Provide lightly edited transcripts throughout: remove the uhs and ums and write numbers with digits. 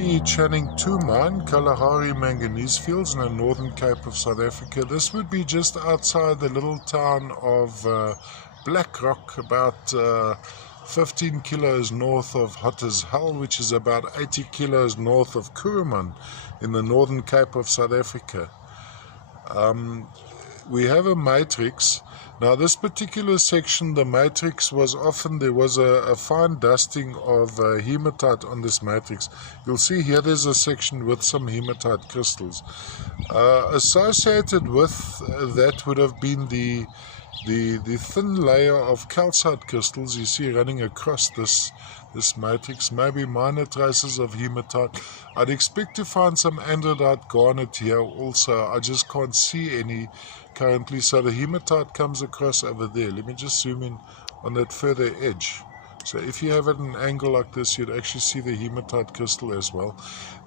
the Channing 2 mine, Kalahari Manganese Fields in the Northern Cape of South Africa. This would be just outside the little town of Black Rock, about 15 kilos north of Hotteshull, which is about 80 kilos north of Kuruman in the Northern Cape of South Africa. We have a matrix. Now this particular section, the matrix was often, there was a fine dusting of hematite on this matrix. You'll see here there's a section with some hematite crystals. Associated with that would have been the thin layer of calcite crystals you see running across this matrix, maybe minor traces of hematite. I'd expect to find some andradite garnet here also. I just can't see any currently, so the hematite comes across over there. Let me just zoom in on that further edge. So if you have it at an angle like this, you'd actually see the hematite crystal as well.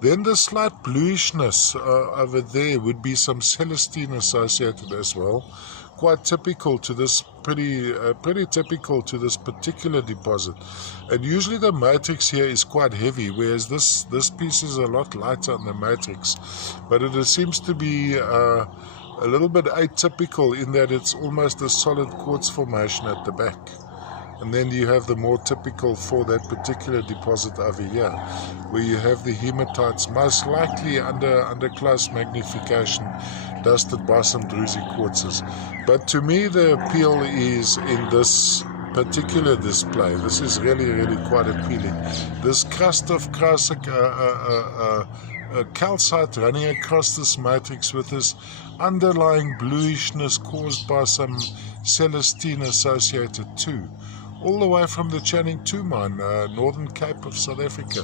Then the slight bluishness over there would be some celestine associated as well. Quite typical to this, pretty typical to this particular deposit. And usually the matrix here is quite heavy, whereas this piece is a lot lighter on the matrix. But it seems to be a little bit atypical in that it's almost a solid quartz formation at the back. And then you have the more typical for that particular deposit over here, where you have the hematites most likely under close magnification, dusted by some druzy quartzes. But to me the appeal is in this particular display. This is really quite appealing. This crust of calcite running across this matrix with this underlying bluishness caused by some celestine associated too, all the way from the Channing 2 mine, Northern Cape of South Africa.